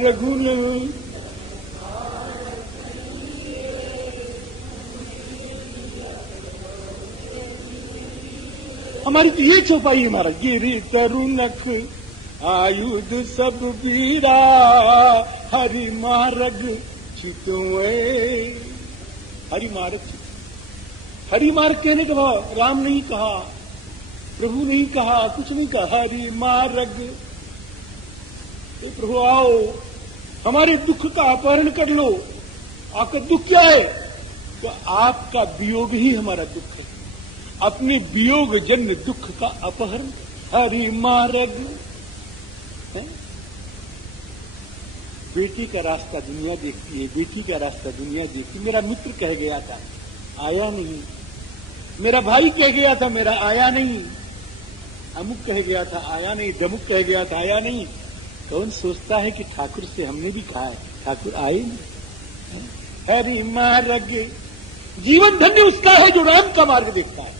रघुन हमारी तो ये चौपाई हमारा गिरी तरुनक आयुध सब वीरा हरि मार्ग चितुए। हरि मार्ग हरि मार्ग कहने के बाद राम नहीं कहा, प्रभु नहीं कहा, कुछ नहीं कहा, हरि मार्ग। प्रभु आओ हमारे दुख का अपहरण कर लो। आपका दुख क्या है? तो आपका वियोग ही हमारा दुख है। अपने वियोग जन्य दुख का अपहरण हरि मार्ग। बेटी का रास्ता दुनिया देखती है, बेटी का रास्ता दुनिया देखती। मेरा मित्र कह गया था आया नहीं, मेरा भाई कह गया था मेरा आया नहीं, अमुक कह गया था आया नहीं, दमुक कह गया था आया नहीं। कौन सोचता है कि ठाकुर से हमने भी कहा है ठाकुर आए नहीं। हरि मार्ग जीवन धन्य उसका है जो राम का मार्ग देखता है,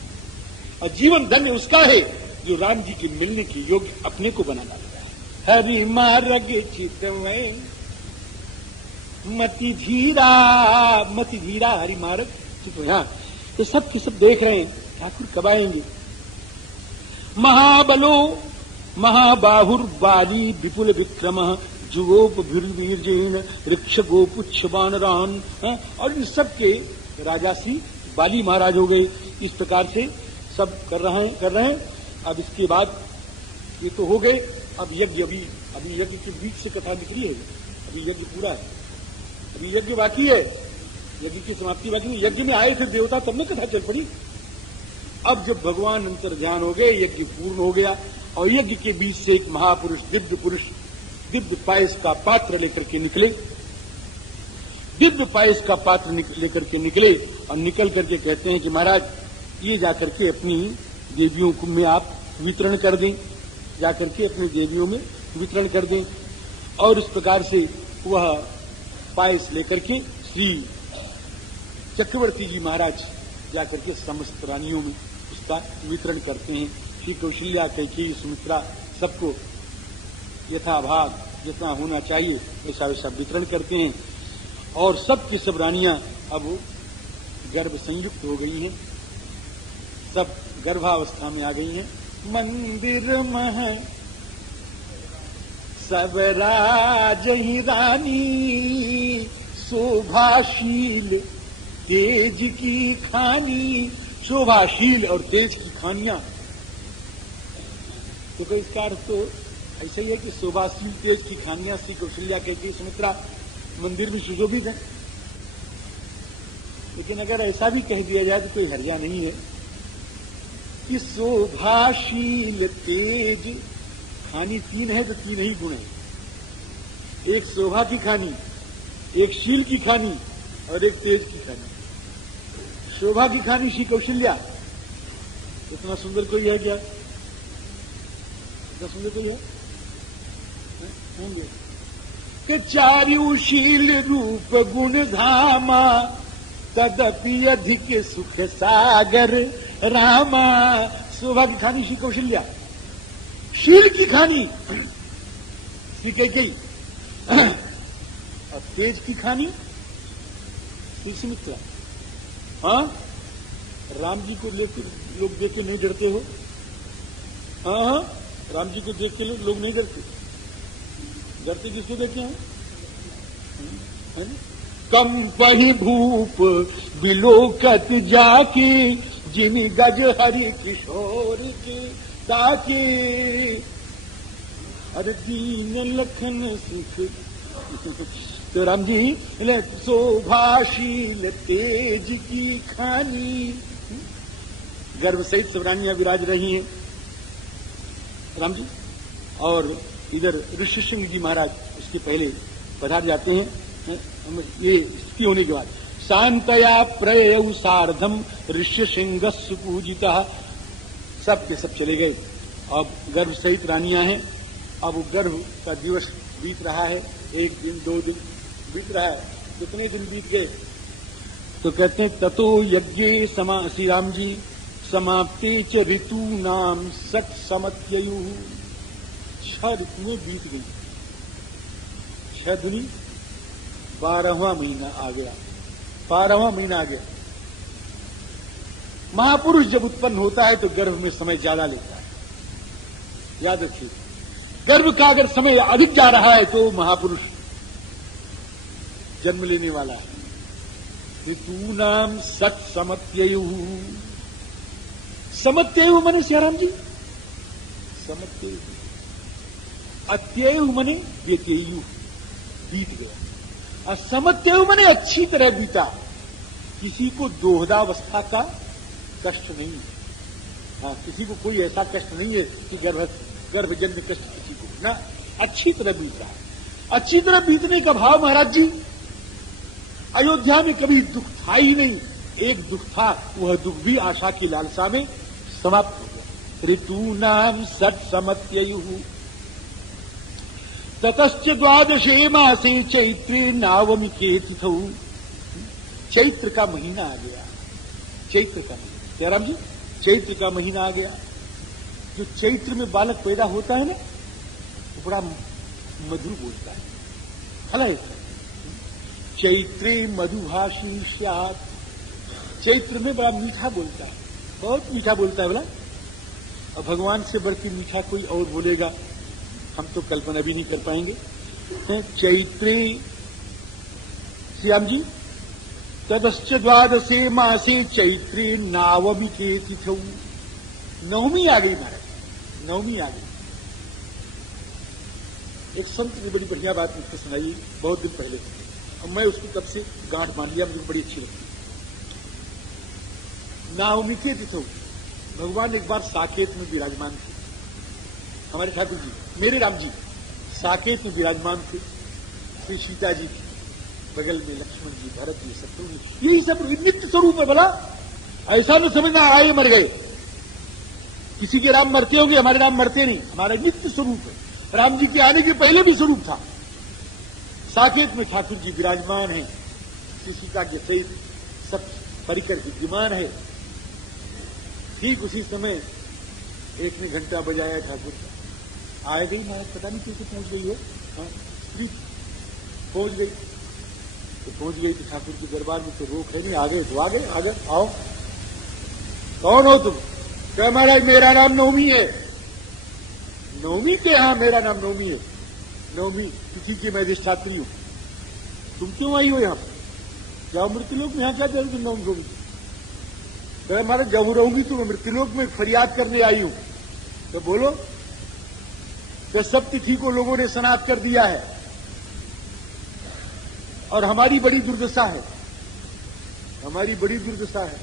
और जीवन धन्य उसका है जो राम जी के मिलने के योग्य अपने को बना डालता है। हरि मार्ग चितमय मति धीरा, मति धीरा हरि मार्ग चितमय। तो सब के सब देख रहे हैं ठाकुर कब आएंगे। महाबलो महाबाहुर्बाली विपुल विक्रम जुगोपभिर्वीर्जेन ऋक्ष गोपुच्छ वानरान। और इन सब के राजासी बाली महाराज हो गए। इस प्रकार से सब कर रहे हैं। अब इसके बाद ये तो हो गए। अब यज्ञ अभी यज्ञ के बीच से कथा निकली है। अभी यज्ञ पूरा है, अभी यज्ञ बाकी है, यज्ञ की समाप्ति बाकी है। यज्ञ में आए थे देवता तब में कथा चल पड़ी। अब जब भगवान अंतर ध्यान हो गए, यज्ञ पूर्ण हो गया और यज्ञ के बीच से एक महापुरुष दिव्य पुरुष दिव्य पायस का पात्र लेकर के निकले। दिव्य पायस का पात्र लेकर के निकले और निकल करके कहते हैं कि महाराज ये जाकर के अपनी देवियों में आप वितरण कर दें, जाकर के अपनी देवियों में वितरण कर दें। और इस प्रकार से वह पायस लेकर के श्री चक्रवर्ती जी महाराज जाकर के समस्त रानियों में उसका वितरण करते हैं। श्री कौशल्या कैकेयी सुमित्रा सबको यथाभाग जितना होना चाहिए वैसा वैसा वितरण करते हैं। और सब की सब रानियां अब गर्भ संयुक्त हो गई हैं, सब गर्भावस्था में आ गई हैं। मंदिर में सब राज ही रानी शोभाशील तेज की खानी। शोभाशील और तेज की खानियां तो इसका अर्थ तो ऐसा ही है कि शोभाशील तेज की खानियां श्री कौशल्या कैकेयी सुमित्रा मंदिर में सुशोभित है। लेकिन अगर ऐसा भी कह दिया जाए तो कोई हर्जा नहीं है कि शोभाशील तेज खानी तीन है तो तीन ही गुण है। एक शोभा की खानी, एक शील की खानी और एक तेज की खानी। शोभा की खानी श्री कौशल्या, इतना सुंदर कोई है क्या? इतना सुंदर कोई है? होंगे कि चारुशील रूप गुण धामा तदपि अधिक सुख सागर रामा। शोभा की खानी श्री कौशल्या, शील की खानी श्री कैकेयी और तेज की खानी श्री सुमित्रा। हाँ, राम जी को लेकर लोग देख के नहीं डरते हो? हाँ, राम जी को देख के लोग नहीं डरते। डरते किसको देखते हैं? कम पही भूप बिलोकत जाके जिमी गज हरि किशोर के ताके। अरे दीन लखन सिख तो राम जी शोभाशील तेज की खानी। गर्भ सहित सब रानियां विराज रही हैं राम जी। और इधर ऋषि सिंह जी महाराज उसके पहले पधार जाते हैं। ये स्थिति होने के बाद शांतया प्रययौ सार्धम ऋष्य सिंह सुपूजिता। सब के सब चले गए। अब गर्भ सहित रानियां हैं। अब वो गर्भ का दिवस बीत रहा है, एक दिन दो दिन बीत रहा है। कितने दिन बीत गए तो कहते हैं ततो यज्ञे श्री राम जी समाप्ते च ऋतु नाम सट समत्ययु। 6 ऋतुएं बीत गई। 6 दूनी 12वां महीना आ गया, 12वां महीना आ गया। महापुरुष जब उत्पन्न होता है तो गर्भ में समय ज्यादा लेता है, याद रखिए। गर्भ का अगर समय अधिक जा रहा है तो महापुरुष जन्म लेने वाला है। ऋतूनाम सत समत्ययु, समत्ययु मने सियाराम जी, समत्ययु। अत्ययु मने व्यत्ययु, बीत गया। और समत्ययु मने अच्छी तरह बीता, किसी को दोहदावस्था का कष्ट नहीं है। हाँ, किसी को कोई ऐसा कष्ट नहीं है कि गर्भजन्य कष्ट किसी को ना, अच्छी तरह बीत रहा है। अच्छी तरह बीतने का भाव महाराज जी, अयोध्या में कभी दुख था ही नहीं। एक दुख था, वह दुख भी आशा की लालसा में समाप्त हो गया। ऋतूनाम सत समत्ययु ततश्च द्वादशे मासे चैत्रे नवमी के तिथौ, चैत्र का महीना आ गया। चैत्र का महीना, जयराम जी, चैत्र का महीना आ गया। जो चैत्र में बालक पैदा होता है ना, वो बड़ा मधुर बोलता है, हला चैत्रे मधुभाषी स्यात्, चैत्र में बड़ा मीठा बोलता है, बहुत मीठा बोलता है बोला। अब भगवान से बढ़ के मीठा कोई और बोलेगा हम तो कल्पना भी नहीं कर पाएंगे। चैत्रे श्याम जी तदश्च द्वादशे मासे चैत्रे नवमी के तिथौ, नवमी आ गई महाराज, नवमी आ गई। एक संत ने बड़ी बढ़िया बात मुझको सुनाई बहुत दिन पहले, और मैं उसको तब से गांठ मान लिया, मुझे बड़ी अच्छी लगती। नवमी के तिथौ, भगवान एक बार साकेत में विराजमान थे, हमारे ठाकुर जी, मेरे राम जी साकेत में विराजमान थे। श्री सीता जी थी बगल में, लक्ष्मण जी, भरत जी, शत्रुघ्न, यही सब नित्य स्वरूप है। बोला ऐसा न समझना आए मर गए, किसी के राम मरते होंगे, हमारे राम मरते नहीं, हमारा नित्य स्वरूप है। राम जी के आने के पहले भी स्वरूप था। साकेत में ठाकुर जी विराजमान है, सीता के सहित सब परिकर विद्यमान है। ठीक उसी समय एक ने घंटा बजाया ठाकुर का, आ गई महाराज, पता नहीं कैसे पहुंच गई हो, स्त्री पहुंच गई तो पहुंच गई तो ठाकुर के दरबार में तो रोक है नहीं, आ गए तो आ गए, आ गए, आओ कौन हो तुम? क्या महाराज मेरा नाम नवमी है। नवमी के यहां मेरा नाम नवमी है, नवमी तिथि की मैं अधिष्ठात्री हूं। तुम क्यों आई हो यहां पर? जाओ मृत्युलोक में, यहां क्या जरूरत है नवमी होगी? क्या महाराज जब रहूंगी तो मैं मृत्युलोक में फरियाद करने आई हूं। तो बोलो कि सब तिथि को लोगों ने सनात कर दिया है और हमारी बड़ी दुर्दशा है, हमारी बड़ी दुर्दशा है,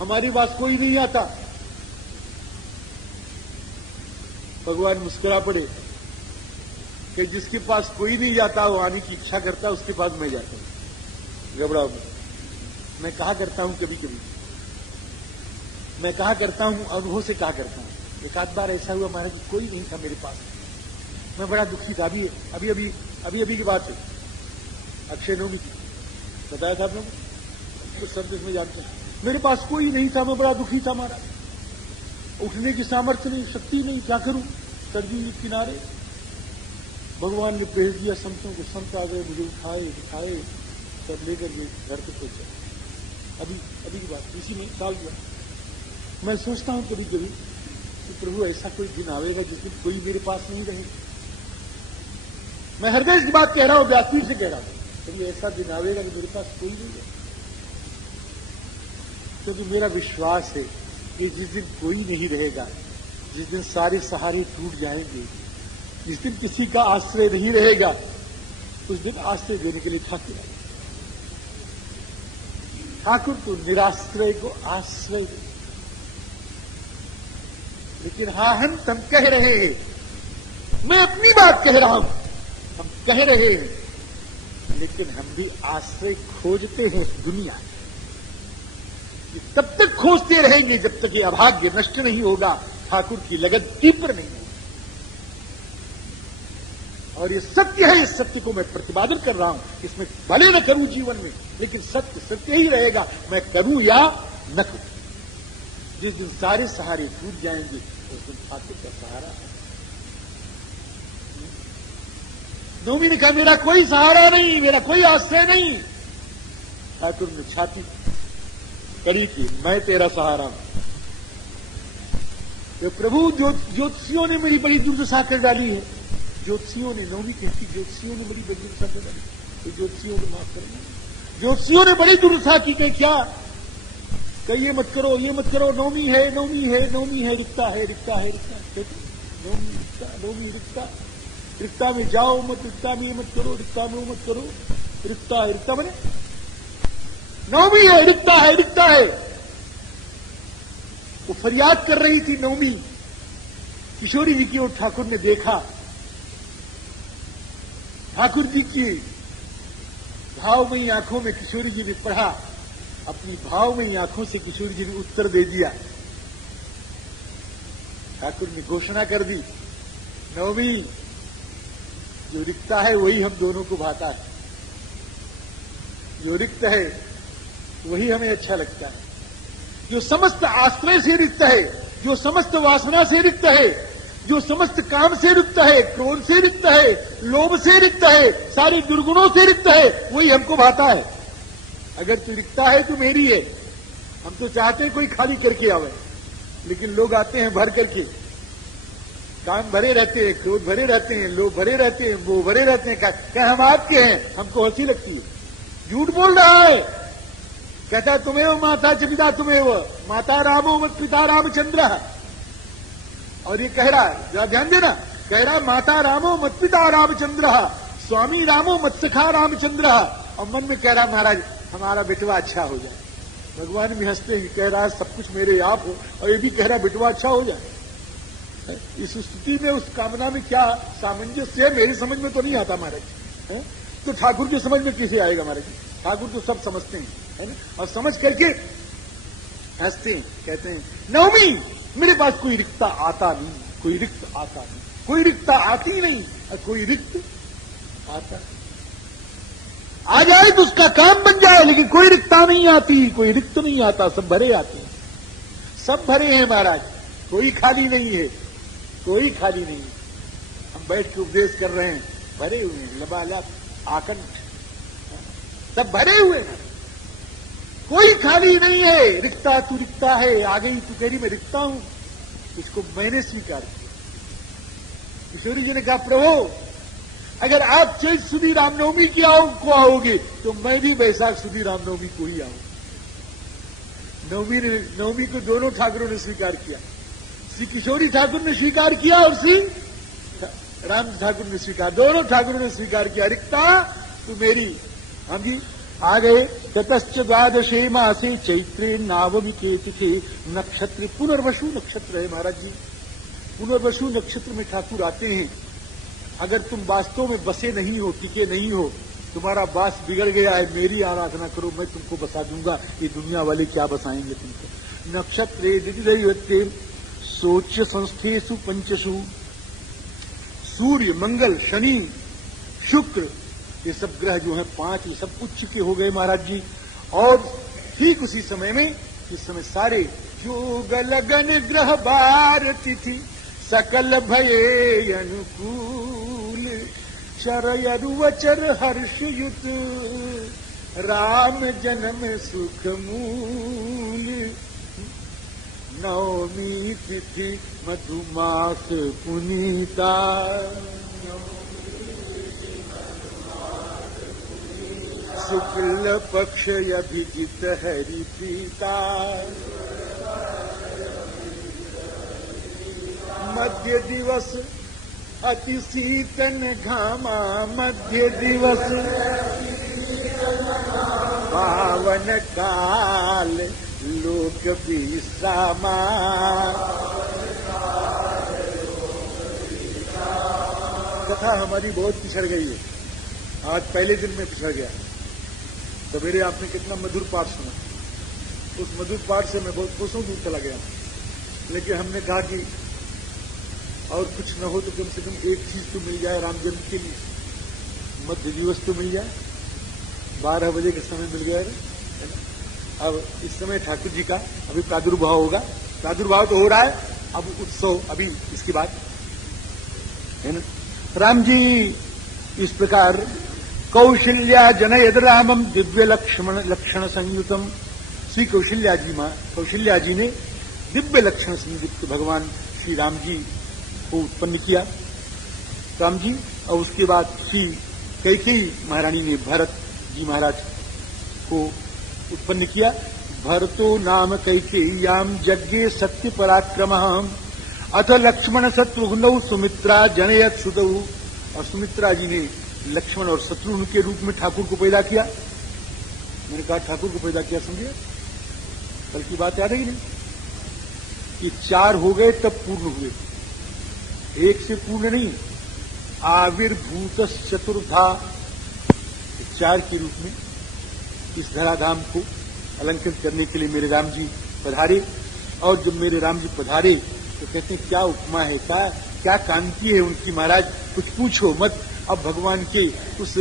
हमारे पास कोई नहीं आता। भगवान मुस्कुरा पड़े कि जिसके पास कोई नहीं जाता वो आने की इच्छा करता, उसके पास मैं जाता हूं। घबराओ मत, मैं कहा करता हूं, कभी कभी मैं कहा करता हूं, अनुभव से कहा करता हूं। एक आध बार ऐसा हुआ महाराज कोई नहीं था मेरे पास, मैं बड़ा दुखी था। अभी की बात है, अक्षय नवमी की बताया था आप लोगों को, कुछ शब्द इसमें जानते हैं। मेरे पास कोई नहीं था, मैं बड़ा दुखी था महाराज, उठने की सामर्थ्य नहीं, शक्ति नहीं, क्या करूं? सरजू के किनारे भगवान ने भेज दिया संतों को, संत आ गए, मुझे उठाए उठाए सब लेकर के घर पे पहुंचे। अभी की बात, इसी में साल हुआ। मैं सोचता हूं कभी कभी कि प्रभु ऐसा कोई दिन आवेगा जिस दिन कोई मेरे पास नहीं रहेगा। मैं हृदय की बात कह रहा हूं, व्यासपीठ से कह रहा हूं, कभी ऐसा दिन आवेगा कि मेरे पास कोई नहीं रहेगा। क्योंकि मेरा विश्वास है कि जिस दिन कोई नहीं रहेगा, जिस दिन सारे सहारे टूट जाएंगे, जिस दिन किसी का आश्रय नहीं रहेगा, उस दिन आश्रय देने के लिए ठाकुर आए। ठाकुर तो निराश्रय को आश्रय दे। लेकिन हाँ, हम कह रहे हैं, मैं अपनी बात कह रहा हूं, हम कह रहे हैं, लेकिन हम भी आश्रय खोजते हैं दुनिया में। तब तक खोजते रहेंगे जब तक ये अभाग्य नष्ट नहीं होगा, ठाकुर की लगन तीव्र नहीं होगी। और ये सत्य है, इस सत्य को मैं प्रतिपादन कर रहा हूं। इसमें भले न करूं जीवन में, लेकिन सत्य सत्य ही रहेगा, मैं करूं या न करूं। जिस दिन सारे सहारे टूट जाएंगे, उस दिन ठाकुर का सहारा है। नवमी ने कहा मेरा कोई सहारा नहीं, मेरा कोई आश्रय नहीं। ठाकुर ने छाती कड़ी की, मैं तेरा सहारा हूं। तो प्रभु ज्योतिषियों ने मेरी बड़ी दुर्दशा कर डाली है। ज्योतिषियों ने, नवमी कहती ज्योतिषियों ने बड़ी दुर्दशा कर डाली, तो ज्योतिषियों को माफ करेंगे। ज्योतिषियों ने बड़ी दुर्दशा की, कहीं क्या कहीं ये मत करो, ये मत करो, नवमी है, नवमी है, नवमी है, रिक्ता है, रिक्ता है, रिक्ता है, नवमी रिक्ता, नवमी रिक्ता, रिक्ता में जाओ मत, रिक्ता में ये मत करो, रिक्ता में वो मत करो, रिक्ता है, रिक्ता बने नवमी है, रिक्ता है, रिक्ता है। वो फरियाद कर रही थी नवमी किशोरी जी की, और ठाकुर ने देखा, ठाकुर जी की भावमयी आंखों में किशोरी जी ने पढ़ा, अपनी भावमयी आंखों से किशोरी जी ने उत्तर दे दिया। ठाकुर ने घोषणा कर दी, नवमी जो रिक्ता है वही हम दोनों को भाता है, जो रिक्त है वही हमें अच्छा लगता है, जो समस्त आश्रय से रिक्त है, जो समस्त वासना से रिक्त है, जो समस्त काम से रिक्त है, क्रोध से रिक्त है, लोभ से रिक्त है, सारे दुर्गुणों से रिक्त है, वही हमको भाता है। अगर तू रिक्ता है तो मेरी है। हम तो चाहते हैं कोई खाली करके आवे, लेकिन लोग आते हैं भर करके, काम भरे रहते हैं, क्रोध भरे रहते हैं, लोभ भरे रहते हैं, वो भरे रहते हैं। क्या हम आपके हैं? हमको हंसी लगती है। झूठ बोल रहा है, कहता तुम्हें माता च पिता तुम्हें माता रामो मत पिता रामचंद्र। और ये कह रहा है, जरा ध्यान देना, कह रहा माता रामो मत पिता रामचंद्र, स्वामी रामो मत सखा रामचंद्र। और मन में कह रहा महाराज हमारा बेटवा अच्छा हो जाए। भगवान भी हंसते हैं, कह रहा है सब कुछ मेरे आप हो, और ये भी कह रहा बेटवा अच्छा हो जाए। इस स्थिति में, उस कामना में क्या सामंजस्य है, मेरी समझ में तो नहीं आता महाराज। तो ठाकुर की समझ में कैसे आएगा महाराज? ठाकुर तो सब समझते हैं, है ना, और समझ करके हंसते हैं, कहते हैं नवमी मेरे पास कोई रिक्ता आता नहीं, कोई रिक्त आता नहीं, कोई रिक्ता आती नहीं, और कोई रिक्त आता आ जाए तो उसका काम बन जाए, लेकिन कोई रिक्ता नहीं आती, कोई रिक्त नहीं आता, सब भरे आते हैं, सब भरे हैं महाराज, कोई खाली नहीं है, कोई खाली नहीं है। हम बैठ के उपदेश कर रहे हैं, भरे हुए हैं, लबालब आकंठ, सब भरे हुए हैं, कोई खाली नहीं है। रिक्ता तू रिक्ता है, आ गई तू कह रही मैं रिक्ता हूं, इसको मैंने स्वीकार किया। किशोरी जी ने कहा प्रभु अगर आप चैत सुदी रामनवमी की को आओगे तो मैं भी वैशाख सुदी रामनवमी को ही आऊंगा। नवमी को दोनों ठाकुरों ने स्वीकार किया, श्री किशोरी ठाकुर ने स्वीकार किया और श्री राम ठाकुर ने स्वीकार, दोनों ठाकुरों ने स्वीकार किया। रिक्ता तू मेरी। हम जी आ गए। ततश्च द्वादशे मासे चैत्रे नावमी के तिथे नक्षत्र, पुनर्वसु नक्षत्र है महाराज जी, पुनर्वसु नक्षत्र में ठाकुर आते हैं। अगर तुम वास्तव में बसे नहीं हो, टिके नहीं हो, तुम्हारा वास बिगड़ गया है, मेरी आराधना करो, मैं तुमको बसा दूंगा। ये दुनिया वाले क्या बसाएंगे तुमको। नक्षत्रे दिदिदैवत्ते सोच्य संस्थेषु पंचसु, सूर्य मंगल शनि शुक्र ये सब ग्रह जो हैं 5, ये सब उच्च के हो गए महाराज जी। और ठीक उसी समय में, इस समय सारे योग लगन ग्रह बार तिथि सकल भये अनुकूल, चरयरुवचर हर्षयुत राम जन्म सुख मूल। नवमी तिथि मधुमास पुनीता, शुक्ल पक्ष अभिजित हरि प्रीता, मध्य दिवस अति शीतन घामा, मध्य दिवस पावन काल लोक विश्रामा। कथा हमारी बहुत पिछड़ गई है, आज पहले दिन में पिछड़ गया। सवेरे आपने कितना मधुर पाठ सुना, उस मधुर पाठ से मैं बहुत कोसों दूर चला गया। लेकिन हमने कहा कि और कुछ न हो तो कम से कम एक चीज तो मिल जाए राम जन्म के लिए, मध्य दिवस तो मिल जाए। 12 बजे का समय मिल गया है ना। अब इस समय ठाकुर जी का अभी प्रादुर्भाव होगा, प्रादुर्भाव तो हो रहा है, अब उत्सव अभी इसके बाद है ना। राम जी इस प्रकार कौशल्या जनयद रामम दिव्य लक्षण संयुतम। श्री कौशल्या जी ने दिव्य लक्षण संयुक्त भगवान श्री राम जी को उत्पन्न किया, राम जी। और उसके बाद श्री कैकेयी महारानी ने भरत जी महाराज को उत्पन्न किया। भरतो नाम कैकेय्याम यज्ञे सत्य पराक्रमः अथ लक्ष्मण शत्रुघ्नौ सुमित्रा जनयत सुतौ। और सुमित्रा जी ने लक्ष्मण और शत्रुघ्न के रूप में ठाकुर को पैदा किया। मैंने कहा ठाकुर को पैदा किया, समझे? कल की बात याद है कि नहीं कि 4 हो गए तब पूर्ण हुए, 1 से पूर्ण नहीं। आविर्भूत चतुर्धा, 4 के रूप में इस धराधाम को अलंकृत करने के लिए मेरे राम जी पधारे। और जब मेरे राम जी पधारे तो कहते हैं क्या उपमा है, क्या कांति है उनकी महाराज, कुछ पूछो मत। अब भगवान के उस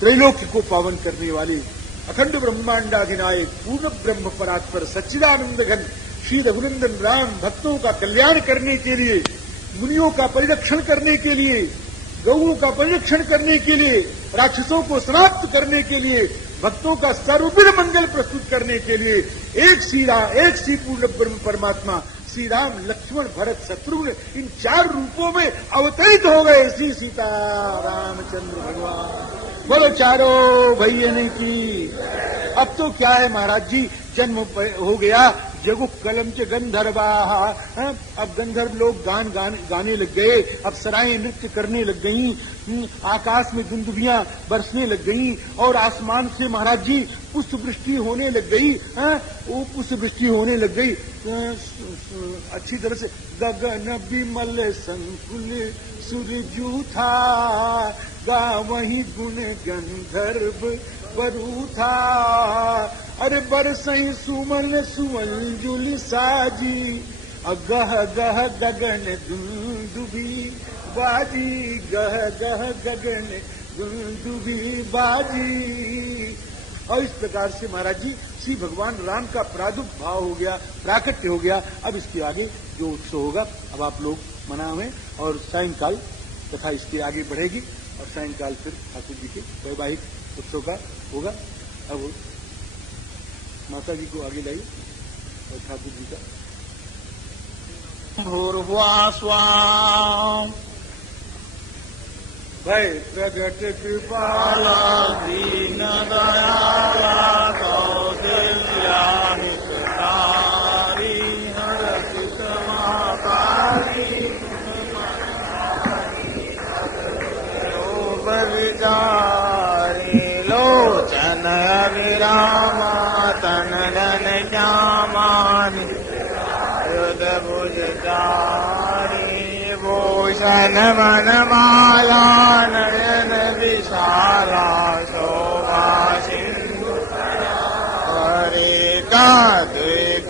त्रैलोक्य को पावन करने वाले अखंड ब्रह्मांडाधिनायक पूर्ण ब्रह्म परात्पर सच्चिदानंद घन श्री रघुनंदन राम भक्तों का कल्याण करने के लिए, मुनियों का परिरक्षण करने के लिए, गौओं का परिरक्षण करने के लिए, राक्षसों को समाप्त करने के लिए, भक्तों का सर्वविध मंगल प्रस्तुत करने के लिए एक सी पूर्ण ब्रह्म परमात्मा श्री राम लक्ष्मण भरत शत्रुघ्न इन 4 रूपों में अवतरित हो गए श्री सीता रामचंद्र भगवान। बोलो चारों भैया की। अब तो क्या है महाराज जी, जन्म हो गया, जगो कलम च गंधर्वा। अब गंधर्व लोग गाने लग गए, अब सराएं नृत्य करने लग गईं, आकाश में दुंदुभियां बरसने लग गईं और आसमान से महाराज जी पुष्प वृष्टि होने लग गई। वो पुष्प वृष्टि होने लग गई अच्छी तरह से। गगन विमल संकुल सूरजू था, गा वही गुण गंधर्व बरू था। अरे बरसई सुमन सुमंजुल साजी, गह गह गगन दुंदुभी बाजी, गह गह गगन दुंदुभी बाजी। और इस प्रकार से महाराज जी श्री भगवान राम का प्रादुर्भाव हो गया, प्राकट्य हो गया। अब इसके आगे जो उत्सव होगा अब आप लोग मनावें और सायंकाल तथा इसके आगे बढ़ेगी और सायंकाल फिर ठाकुर जी के वैवाहिक उत्सव का होगा। अब माता जी को आगे लाइए और ठाकुर जी का पूर्वास्वाम भय प्रगट कृपाला दीन दयाला कौशल्या हितकारी हरषित मातारी लोभ विचारी लोचन विरामा तन धन श्यामानि युध भुजचारी भूषण मन माला नयन विशाला शोभा सिंधु हरे काद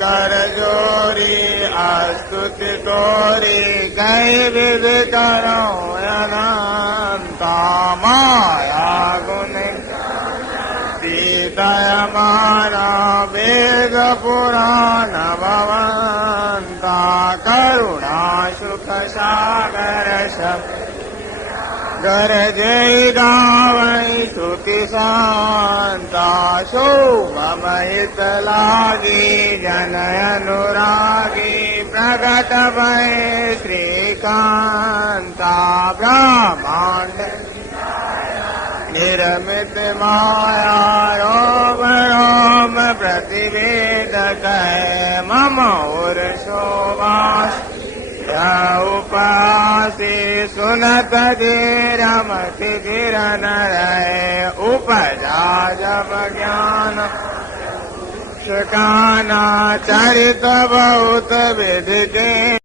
कर जोरी अस्तुति तोरी गै विद करो अनंता माया गुण दय माना वेद पुराण भवंता करुणा सुख सागर सब गर जय गावै श्रुति शांता शोभमहित लागी जन अनुरागी प्रगट भय श्रीकांता ब्रह्मांड निर्मित माया रोम रोम प्रतिवेदक मम और शोभास उपासी सुनत रमति गिरन रहे उपजा जब ज्ञान सुकाना चरित बहुत विधि के